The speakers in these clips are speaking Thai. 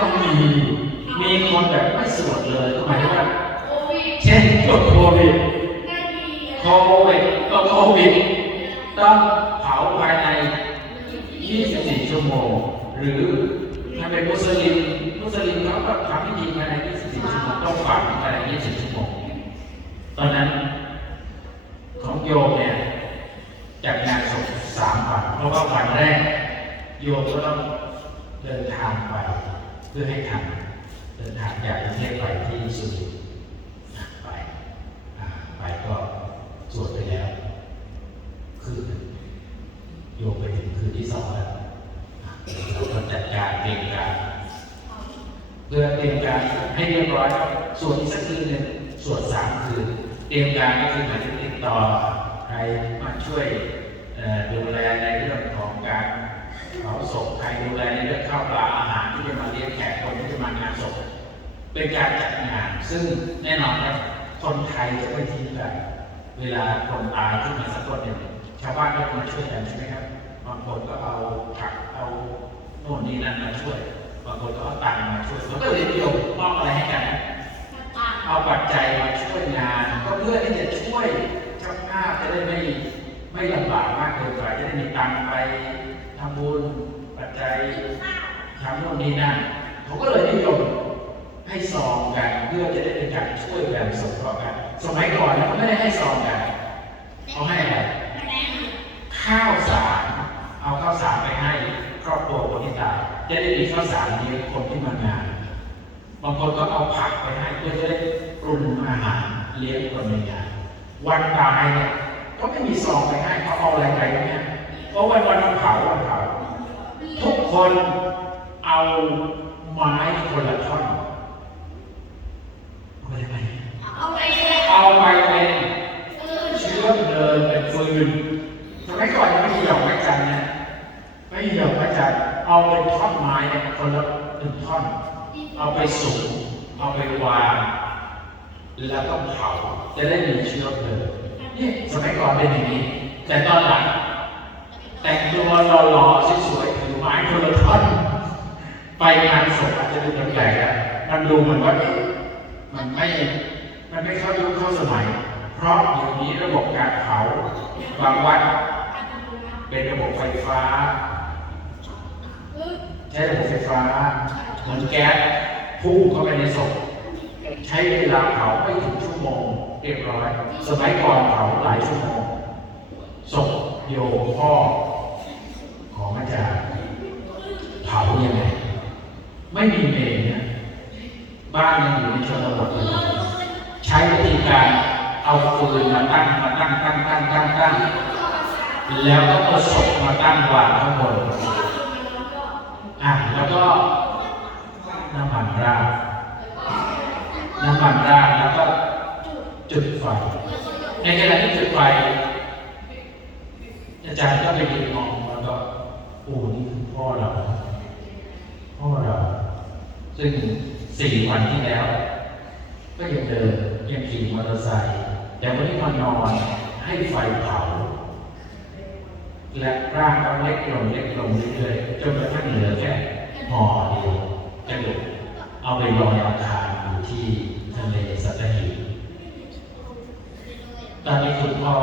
ก็มี มีคนแบบไม่สวดเลยก็หมายถึงว่าเช่นช่วงโควิดโควิดก็โควิดต้องเผาภายใน 24 ชั่วโมง หรือถ้าเป็นมุสลิม มุสลิมเขาก็ทำพิธีภายใน 24 ชั่วโมงต้องฝังภายใน20ชั่วโมงตอนนั้นของโยมเนี่ยจัดงานศพสามวันเพราะว่าวันแรกโยมก็ต้องเดินทางไป เพื่อให้ทันเดินทางจากกรุงเทพไปที่สุรินทร์ไปไปก็สวดไปแล้ว คืนโยมไปถึงคืนที่สองแล้วเราก็จัดการเตรียมการเพื่อเตรียมการให้เรียบร้อยส่วนอีกสักคืนหนึ่งส่วนสามคืนเตรียมการก็คือหมายถึงติดต่อใครมาช่วยดูแลในเรื่องของการเผาศพใครดูแลในเรื่องข้าวปลา ที่จะมาเลี้ยงแขกคนที่จะมางานศพเป็นการจัดงาน ซึ่งแน่นอนครับคนไทยจะไม่ทิ้งกันเวลาคนตายขึ้นมาสักคนหนึ่งชาวบ้านก็มาช่วยกันใช่ไหมครับบางคนก็เอาผักเอาโน่นนี่นั่นมาช่วยบางคนก็เอาตังค์มาช่วยมันก็เลยโยมมอบอะไรให้กันเอาปัจจัยมาช่วยงาน ก็เพื่อที่จะช่วยเจ้าภาพจะได้ไม่ไม่ลำบากมากเกินไปจะได้มีตังค์ไปทำบุญปัจจัย ทำโน่นนี่นั่นเขาก็เลยนิยมให้ซองกันเพื่อจะได้เป็นการช่วยแบ่งสงเคราะห์กัน สมัยก่อนเขาไม่ได้ให้ซองกันเขาให้อะไรข้าวสารเอาข้าวสารไปให้ครอบครัวคนที่ตายจะได้มีข้าวสารเลี้ยงคนที่มางานบางคนก็เอาผักไปให้เพื่อจะได้ปรุงอาหารเลี้ยงคนในงานวันตายเนี่ยก็ไม่มีซองไปให้เขาเอาอะไรไปเนี่ยเพราะวันวันเผาวันเผาทุกคน เอาไม้คนละท่อนเอาไปทำไมเอาไปเป็นเชื้อเพลิงเป็นฟืนสมัยก่อนยังไม่มีดอกไม้จันทร์นะไม่มีดอกไม้จันทร์เอาเป็นท่อนไม้เนี่ยคนละหนึ่งท่อน เอาไปสุกเอาไปวางแล้วก็เผาจะได้มีเชื้อเพลิงนี่สมัยก่อนเป็นอย่างนี้ แต่ตอนหลังแต่งตัวหล่อๆสวยๆถือไม้คนละท่อน ไปงานศพอาจจะดูแปลกๆอะมันดูเหมือนว่ามันไม่ มันไม่เข้ายุคเข้าสมัย เพราะเดี๋ยวนี้ระบบการเผาบางวัดเป็นระบบไฟฟ้า ใช้ระบบไฟฟ้า เหมือนแก๊สพุ่งเข้าไปในศพ ใช้เวลาเผาไม่ถึงชั่วโมงเรียบร้อย สมัยก่อนเผาหลายชั่วโมงศพโยพ่อของอาจารย์เผายังไง ไม่มีเมนนะบ้านยังอยู่ในชนบทใช้วิธีการเอาฟืนมาตั้งมาตั้งตั้งตั้งตั้งตั้งแล้วก็เอาศพมาตั้งวางข้างบนอะแล้วก็น้ำมันราดน้ำมันราดแล้วก็จุดไฟในขณะที่จุดไฟอาจารย์ก็ไปยืนมองแล้วก็โอ้นี่คือพ่อเรา พ่อเรา ซึ่งสี่วันที่แล้ว ก็ยังเดินยังขี่มอเตอร์ไซค์แต่วันนี้มานอนให้ไฟเผา และร่างก็เล็กลงเล็กลงเรื่อยๆจนกระทั่งเหลือแค่ห่อเดียวกระดูกเอาไปลอยอังคารอยู่ที่ทะเลสัตหีบตอนนี้คุณพ่อ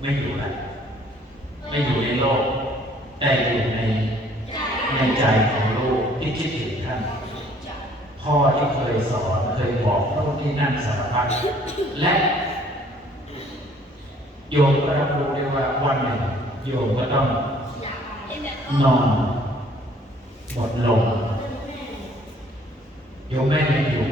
ไม่อยู่แล้วไม่อยู่ในโลก แต่อยู่ในในใจของลูกที่คิดถึง ท่านพ่อที่เคยสอนเคยบอกพวกที่นั่นสารพัดและโยมก็รับรู้ได้ว่าวันหนึ่งโยมก็ต้องนอนหมดลมโยมแม่ยังอยู่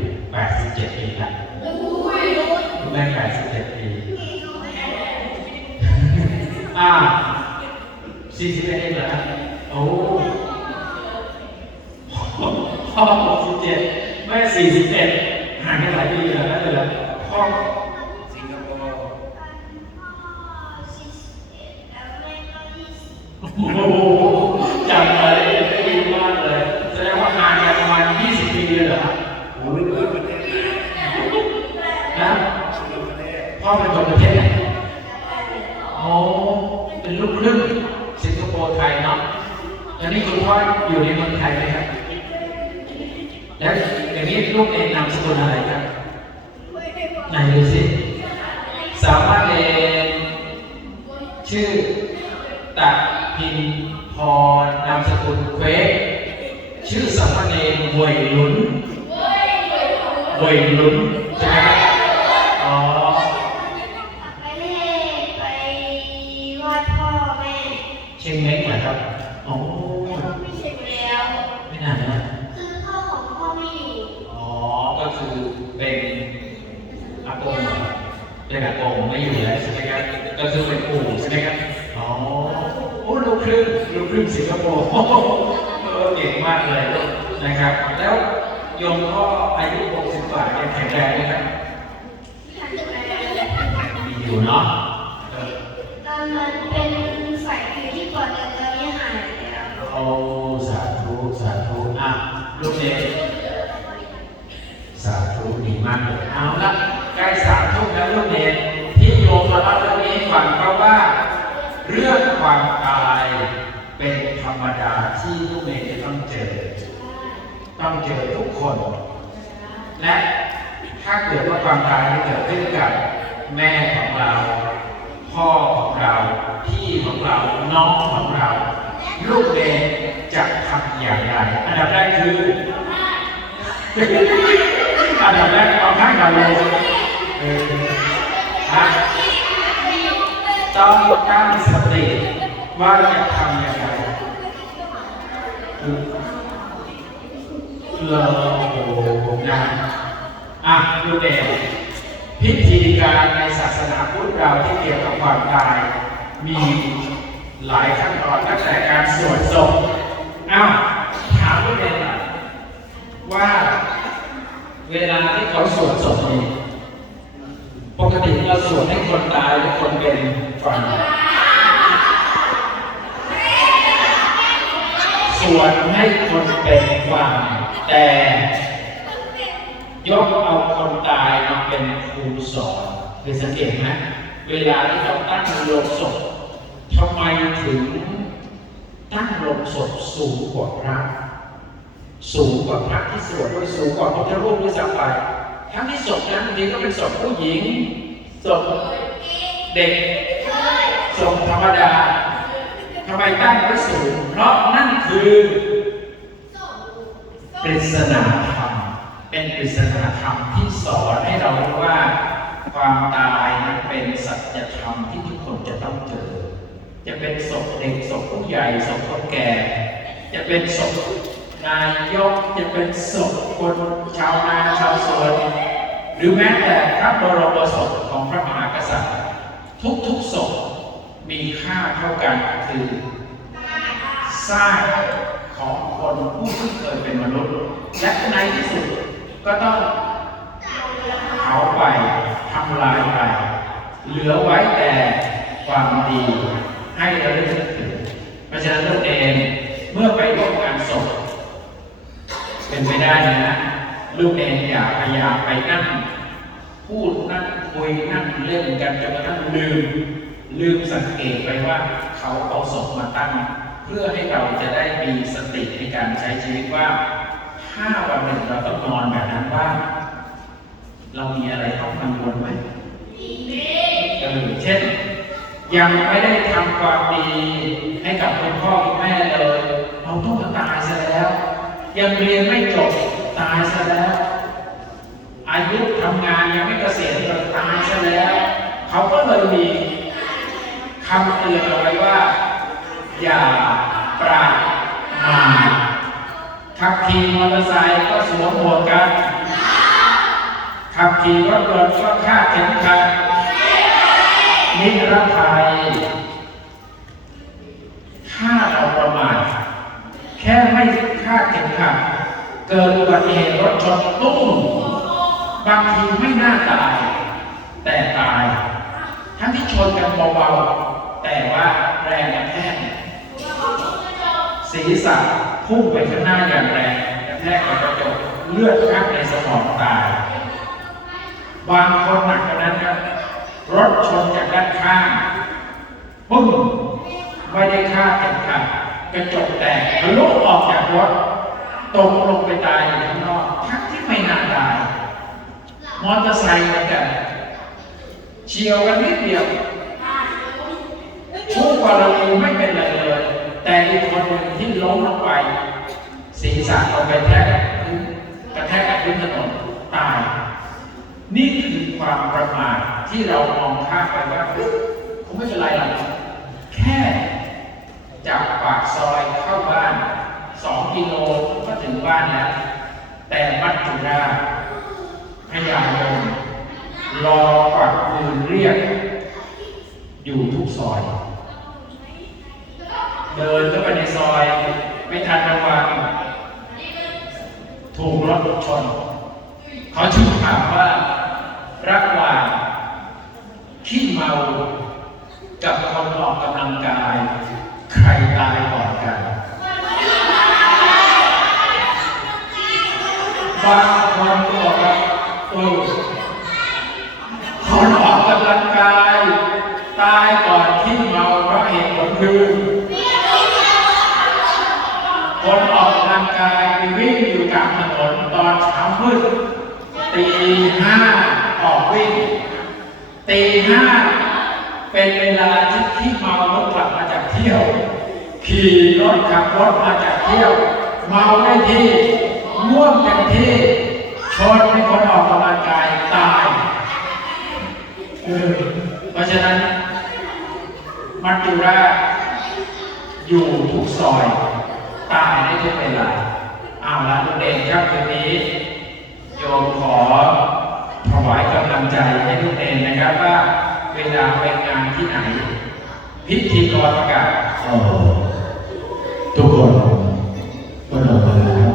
รนามสกุลเควกชื่อสามเณรเวยหลุนเวยหลุนใช่ไหมครับอ๋อ ไปเล่ไปวาดพ่อแม่ เชียงเม้งเหรอครับอ๋อ ไม่ใช่แล้ว ไม่นานนะ คือพ่อของพ่อไม่อยู่ อ๋อ ก็คือเป็นอากงเหรอเป็นอากงไม่อยู่แล้วใช่ไหมครับ ก็คือเป็นปู่ใช่ไหมครับ อ๋อ โอ้ลูก ครึ่งลูกครึ่งสิงคโปร์โอ้โหเออเก่งมากเลยนะครับ แล้วโยมก็อายุ 60กว่ายังแข็งแรงไหมครับทันแต่มีอยู่เนาะเออตอนนั้นเป็นฝ่ายผิวที่ปอดแต่ตอนนี้หายแล้วโอ้สาธุสาธุอะลูกเด็กสาธุดีมากเลยเอาละใกล้สามทุ่มแล้วลูกเด็กที่โยมมาเล่าเรื่องนี้ให้ฟังเพราะว่า รรมดาที่ลูกเด็กจะต้องเจอ ต้องเจอทุกคน และถ้าเกิดว่าความตายเกิดขึ้นกับแม่ของเรา พ่อของเรา พี่ของเรา น้องของเรา ลูกเด็กจะทำอย่างไร อันดับแรกคืออันดับแรกเอาข้างกันเลยเออฮะต้องตั้งสติว่าจะทำอย่างไร คือเราโอ้โหนะอะลูเด็กพิธีการในศาสนาพุทธเราที่เกี่ยวกับความตาย มีหลายขั้นตอนตั้งแต่การสวดศพอ้าวถามลูเด็กว่าเวลาที่เขาสวดศพนี่ปกติเราสวดให้คนตายหรือคนเป็นฟังส วดให้คนเป็นฟังแต่ยกเอาคนตายมาเป็นครูสอนเคยสังเกตไหมเวลาที่เขาตั้งโลงศพทำไมถึงตั้งโลงศพสูงกว่าพระสูงกว่าพระที่สวดด้วยสูงกว่าพระพุทธรูปด้วยซ้ำไปทั้งที่ศพนั้นบางก็เป็นศพผู้หญิงศพเด็กศพธรรมดา ทำไมตั้งไว้สูง เพราะนั่นคือปริศนาธรรม เป็นปริศนาธรรมที่สอนให้เรารู้ว่าความตายนั้นเป็นสัจธรรมที่ทุกคนจะต้องเจอ จะเป็นศพเด็กศพผู้ใหญ่ศพคนแก่ จะเป็นศพนายกจะเป็นศพคนชาวนาชาวสวนหรือแม้แต่พระบรมศพของพระมหากษัตริย์ ทุกๆศพ มีค่าเท่ากันคือสร้างของคนผู้ที่เคยเป็นมนุษย์และในที่สุดก็ต้องเผาไปทำลายไป เหลือไว้แต่ความดีให้เระลึกถึงเพราะฉะนั้นลูกเองเมื่อไปร่วมงานศพเป็นไปได้นะลูกเองอย่าพยายามไปนั่งพูดนั่งคุยนั่งเล่นกันจนกระทั่งลืม ลืมสังเกตไปว่าเขาเอาศพมาตั้ง เพื่อให้เราจะได้มีสติในการใช้ชีวิตว่า ถ้าวันหนึ่งเราต้องนอนแบบนั้นว่า เรามีอะไรต้องกังวลไหมเออเช่น ยังไม่ได้ทำความดีให้กับคุณพ่อคุณแม่เลย เราต้องมาตายซะแล้ว ยังเรียนไม่จบตายซะแล้ว อายุทำงานยังไม่เกษียณเราตายซะแล้ว เขาก็เลยมี คำเตือนเอาไว้ว่า อย่าประมาทขับขี่มอเตอร์ไซค์ก็สวมหมวกกัน ขับขี่รถยนต์ก็คาดเข็มขัดนิรภัยถ้าเราประมาทแค่ไม่คาดเข็มขัดเกิดอุบัติเหตุรถชนตุ้มบางทีไม่น่าตาย แต่ตาย ทั้งที่ชนกันเบาๆ แต่ว่าแรงกระแทกศีรษะพุ่งไปข้างหน้าอย่างแรงกระแทกกับกระจกเลือดข้างในสมองตายบางคนหนักกว่านั้นครับรถชนจากด้านข้างปึ้งไม่ได้คาดเข็มขัดกระจกแตกทะลุออกจากรถตกลงไปตายอยู่ข้างนอกทั้งที่ไม่น่าตาย มอเตอร์ไซค์เหมือนกันเฉียวกันนิดเดียว คู่กรณีไม่เป็นไรเลย แต่อีกคนหนึ่งที่ล้มลงไป ศีรษะลงไปแทกกับพื้นกระแทกกับพื้นถนนตาย นี่คือความประมาทที่เรามองข้ามไปว่าเฮ้ยคงไม่เป็นไรหรอกแค่จากปากซอยเข้าบ้านสองกิโลก็ถึงบ้านแล้วแต่มัจจุราชพยายมรอปักปืนเรียก อยู่ทุกซอย เดินเข้าไปในซอย ไม่ทันระวังถูกรถชน เขาชื่อถามว่าระหว่างขี้เมากับคนออกกำลังกาย ใครตายก่อนกันบางคนก็บอกว่าเออคนออกกำลังกาย ตายก่อนขี้เมาเพราะเหตุผลคือ คนออกกำลังกายไปวิ่งอยู่กลางถนนตอนเช้า มืดตีห้าออกวิ่งตีห้าเป็นเวลาที่ที่เมารถกลับมาจากเที่ยว ขี่รถขับรถมาจากเที่ยว เมาได้ที่ง่วงเต็มที่ชนให้คนออกกำลังกายตายเออเพราะฉะนั้น มัจจุราอยู่ทุกซอย ตายได้ทุกเวลาเอาละลูกเด่นครับคืนนี้ โยมขอถวายกำลังใจให้ลูกเด่นนะครับว่าเวลาไปงานที่ไหน พิธีกรประกาศทุกคนก็นอนไปแล้ว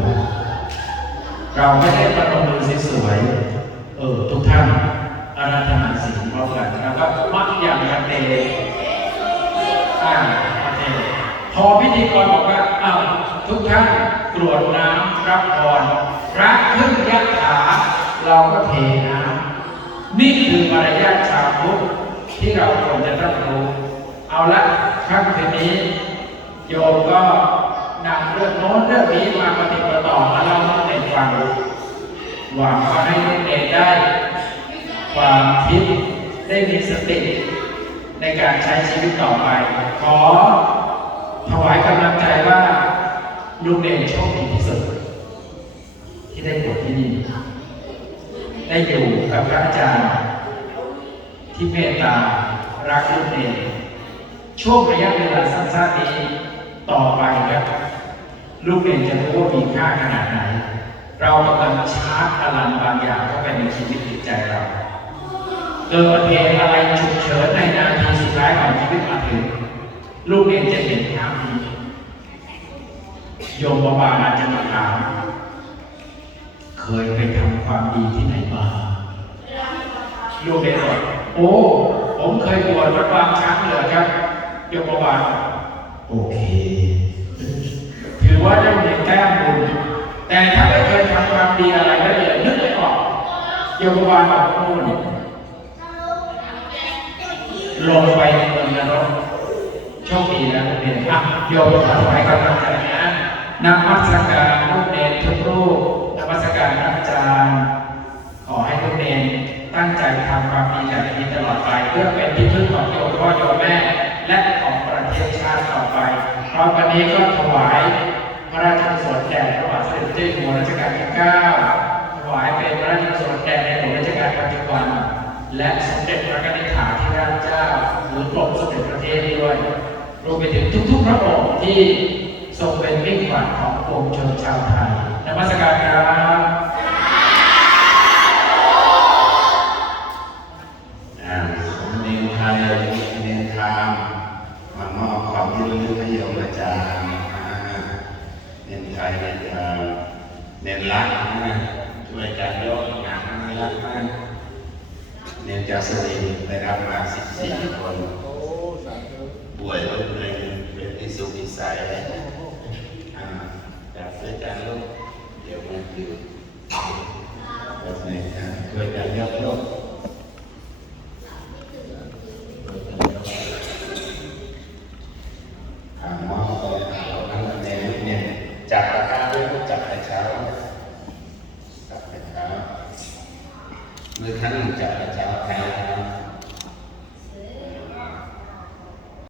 เราไม่ได้ประนมมือสวยๆเออทุกท่านอาราธนาศีลพร้อมกันแล้วก็มักอย่างกันเตอ่า พอพิธีกรบอกว่าอ้าวทุกท่านกรวดน้ำรับพรพระขึ้นยักขาเราก็เทน้ำนี่คือมารยาทชาวพุทธที่เราควรจะต้องรู้เอาละค่ำคืนนี้ โยมก็นำเรื่องโน้นเรื่องนี้มาปฏิบัติต่อมาเล่าให้เด็กฟังหวังว่าให้เด็กได้ ความคิดได้มีสติในการใช้ชีวิตต่อไป ขอ ถวายกำลังใจว่าลุงเด่นโชคดีที่สุด ที่ได้บวชที่นี่ได้อยู่กับพระอาจารย์ ที่เมตตารักลุงเด่นช่วงระยะเวลาสั้นๆนี้ต่อไปครับลูกเองจะรู้ว่ามีค่าขนาดไหน เรากำลังชาร์จพลังบางอย่างเข้าไปในชีวิตจิตใจเราเกิดเหตุอะไรฉุกเฉินในนาทีสุดท้ายของชีวิตมาถึง ลูกเองจะเห็นภาพนี้โยมบาบาอาจจะมาถามเคยไปทำความดีที่ไหนมาโยมเองบอกโอ้ ผมเคยบวชวัดบางช้างเหลือครับโยมบาลโอเค ถือว่าได้เห็นแก้มบุญแต่ถ้าไม่เคยทำความดีอะไรก็เลยนึกไม่ออกโยมบาลบอกโน่นลงไปในเมืองนรก โชคดีนะลูกเด่นอะโยมถวายกำลังใจนะนมัสการลูกเด่นทุกรูปนมัสการพระอาจารย์ ขอให้ทุกเนรตั้งใจทำความดีแบบนี้ตลอดไป เพื่อเป็นที่พึ่งของโยมพ่อโยมแม่ และของประเทศชาติต่อไป เพราะวันนี้ก็ถวายพระราชกุศลแด่พระบาทสมเด็จเจ้าอยู่หัวรัชกาลที่9ถวายเป็นพระราชกุศลแด่ในหลวงรัชกาลปัจจุบันและสมเด็จพระนิธิาธิราชเจ้าหรือกรมสมเด็จพระเทพด้วย รวมไปถึงทุกๆพระองค์ที่ทรงเป็นมิ่งขวัญของปวงชนชาวไทยนมัสการครับ side of it.